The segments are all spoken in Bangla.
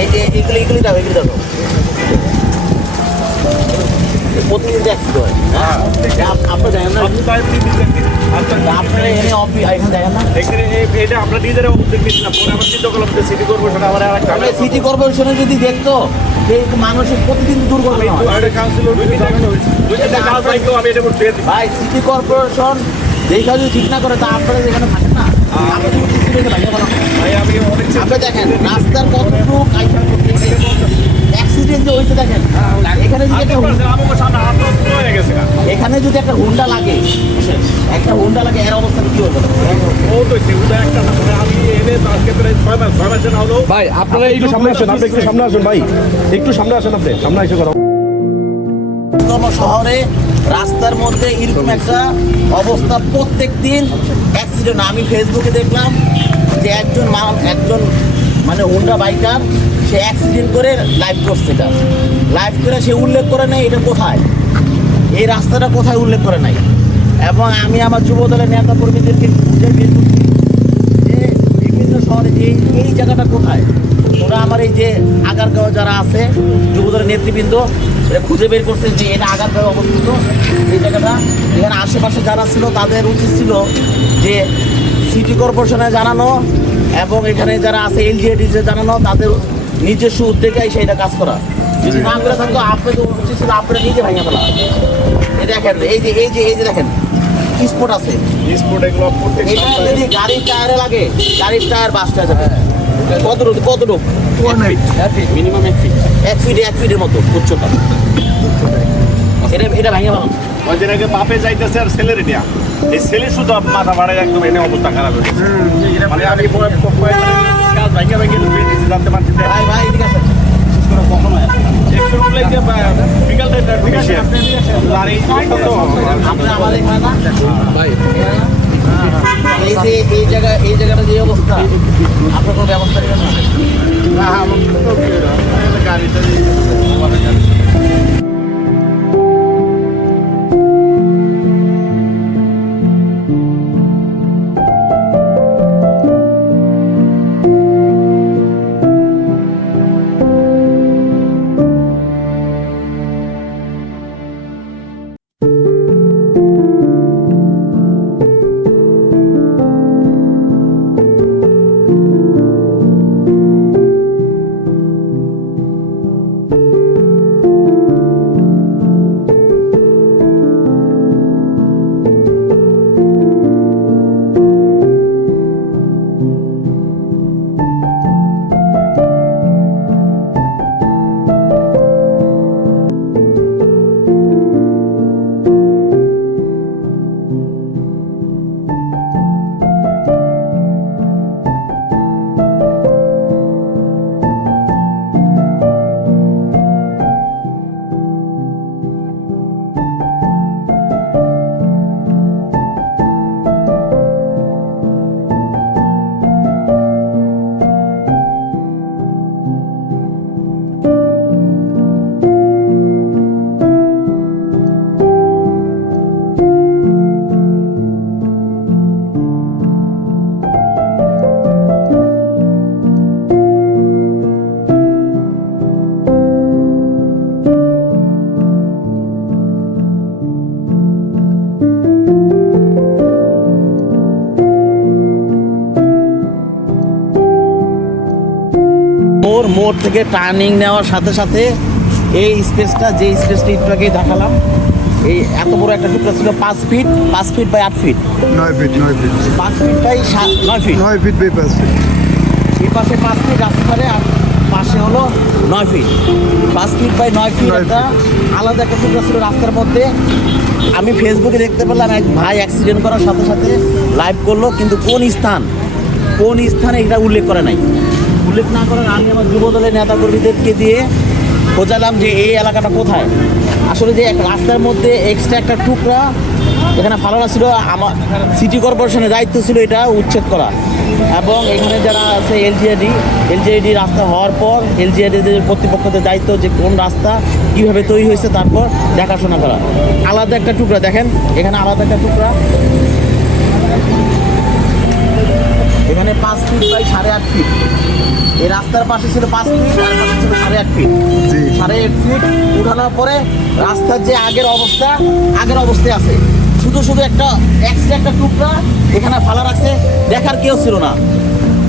এই যে এগুলো এগুলি দাও এগুলি দাও। প্রতিদিন দেখতে হয়। হ্যাঁ আপনার দেখেন না? আপনারা এখানে অফিস এখানে দেখেন না? এটা আমরা নিজেরা উদ্যোগ নিচ্ছিলাম পরে আবার চিন্তা করলাম যে সিটি কর্পোরেশন আবার আর সিটি কর্পোরেশনে যদি দেখতো যে মানুষের প্রতিদিন দুর্ঘটনা হয়। ভাই সিটি কর্পোরেশন যেই কাজ যদি ঠিক না করে তা আপনারা যেখানে থাকেন না? দেখে অনেক আপনি দেখেন রাস্তার কতটুকু অ্যাক্সিডেন্ট যে হয়েছে দেখেন এখানে যদি একটা হুন্ডা- আমার সামনে হাত হয়ে গেছে না এখানে যদি একটা হুন্ডা লাগে একটা হুন্ডা লাগে এর অবস্থা কি হবে? মানে ভাই আপনারা একটু সামনে আসেন আপনি একটু সামনে আসেন ভাই। একটু সামনে আসেন আপনি সামনে এসে কোনো শহরে রাস্তার মধ্যে এরকম একটা অবস্থা প্রত্যেক দিন অ্যাক্সিডেন্ট আমি ফেসবুকে দেখলাম যে একজন মা একজন মানে হুন্ডা বাইকার সে অ্যাক্সিডেন্ট করে লাইভ করছে এটা। লাইভ করে সে উল্লেখ করে নেই এটা কোথায়। এই রাস্তাটা কোথায় উল্লেখ করে নাই। এবং আমি আমার যুব দলের নেতা কর্মীদেরকে বুঝে বের করছি যে বিভিন্ন শহরে যে এই- জায়গাটা কোথায়, ওরা আমার এই যে আগারগাঁও যারা আছে যুবদলের নেতৃবৃন্দ এরা খুঁজে বের করছে যে এটা আগারগাঁও অবস্থিত। এই জায়গাটা, এখানে আশেপাশে যারা ছিল, তাদের উচিত ছিল যে সিটি কর্পোরেশনে জানানো এবং এখানে যারা আছে এলজিএডিতে জানানো তাদের নিজস্ব উদ্যোগে সেইটা কাজ করা। যদি না করে থাকতো উচিত ছিল আপনারা নিজে ভেঙে ফেলা। এই দেখেন এই যে এই যে এই যে দেখেন স্পট আছে। স্পোর্ট এগুলো প্রত্যেক এটা যদি গাড়ির টায়ারে লাগে গাড়ির টায়ার বাসটা যাবে। কত রোদ কত রোদ মিনিমাম এক ফিট এক ফিট এক ফিটের মতো উচ্চতা। এটা এটা ভেঙে ভালো ওই দিন আগে বাপে যাইতেছে আর ছেলের নিয়া। এই ছেলে শুধু মাথা ভাড়ায় একদম এনে অবস্থা খারাপ হয়ে গেছে। মানে আমি কাজ ভাইকে ভাইকে দিয়েছি জানতে পারছি ভাই ভাই কখনো একটু বিকাল টাইমটা এই তো আপনি এখানে না? ভাই। এই যে এই জায়গা এই জায়গাটা যে অবস্থা আপনার কোনো ব্যবস্থা না গাড়িটা মোড় মোড় থেকে টার্নিং নেওয়ার সাথে সাথে এই স্পেসটা যে স্পেসটা একটু আগেই দেখালাম এই এত বড় একটা টুকরা ছিল পাঁচ ফিট পাঁচ ফিট বাই আট ফিট। নয় ফিট নয় ফিট। পাঁচ ফিট বাই সাত নয় ফিট। নয় ফিট বাই পাঁচ ফিট। এই পাশে পাঁচ ফিট রাস্তারে আর পাশে হলো নয় ফিট। পাঁচ ফিট বাই নয় ফিট একটা আলাদা একটা টুকরা ছিল রাস্তার মধ্যে। আমি ফেসবুকে দেখতে পেলাম এক ভাই অ্যাক্সিডেন্ট করার সাথে সাথে লাইভ করল কিন্তু কোন স্থান? কোন স্থানে এটা উল্লেখ করে নাই। উল্লেখ না করার আমি আমার যুব দলের নেতা কর্মীদেরকে দিয়ে খোঁজালাম যে এই এলাকাটা কোথায়। আসলে যে এক রাস্তার মধ্যে এক্সট্রা একটা টুকরা এখানে ফালানো ছিল আমার সিটি কর্পোরেশনের দায়িত্ব ছিল এটা উচ্ছেদ করা। এবং এখানে যারা আছে এলজিআইডি এলজিআইডি রাস্তা হওয়ার পর এলজিআইডিদের কর্তৃপক্ষদের দায়িত্ব যে কোন রাস্তা কীভাবে তৈরি হয়েছে, তারপর দেখাশোনা করা। আলাদা একটা টুকরা, দেখেন, এখানে আলাদা একটা টুকরা। এখানে পাঁচ ফিট বাই সাড়ে আট ফিট এই রাস্তার পাশে ছিল পাঁচ ফিট আর পাশে ছিল সাড়ে আট ফিট সাড়ে আট ফিট উঠানোর পরে রাস্তার যে আগের অবস্থা আগের অবস্থায় আছে। শুধু শুধু একটা এক্সট্রা একটা টুকরা এখানে ফালা রাখছে। দেখার কেউ ছিল না।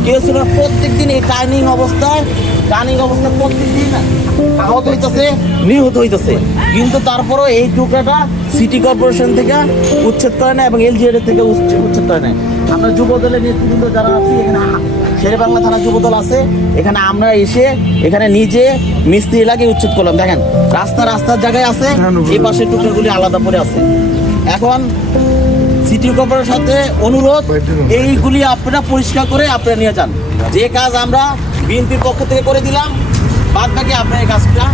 কেউ ছিল না। প্রত্যেক দিন এই টার্নিং অবস্থায় টার্নিং অবস্থায় প্রত্যেক দিন আহত হইতেছে নিহত হইতেছে। কিন্তু তারপরও এই টুকরাটা সিটি কর্পোরেশন থেকে উচ্ছেদ করে না এবং এলজিএড থেকে উচ্ছেদ উচ্ছেদ করে না আমরা যুব দলের নেতৃবৃন্দ যারা আছি এখানে শেরে বাংলা থানা যুব দল আছে। এখানে আমরা এসে এখানে নিজে মিস্ত্রি লাগিয়ে উচ্ছেদ করলাম। দেখেন রাস্তা রাস্তার জায়গায় আছে এই পাশের টুকরোগুলি আলাদা করে আছে। এখন সিটি কর্পোরেশনের সাথে অনুরোধ এইগুলি আপনারা পরিষ্কার করে আপনারা নিয়ে যান। যে কাজ আমরা বিএনপির পক্ষ থেকে করে দিলাম বাদ বাকি আপনার এই কাজটা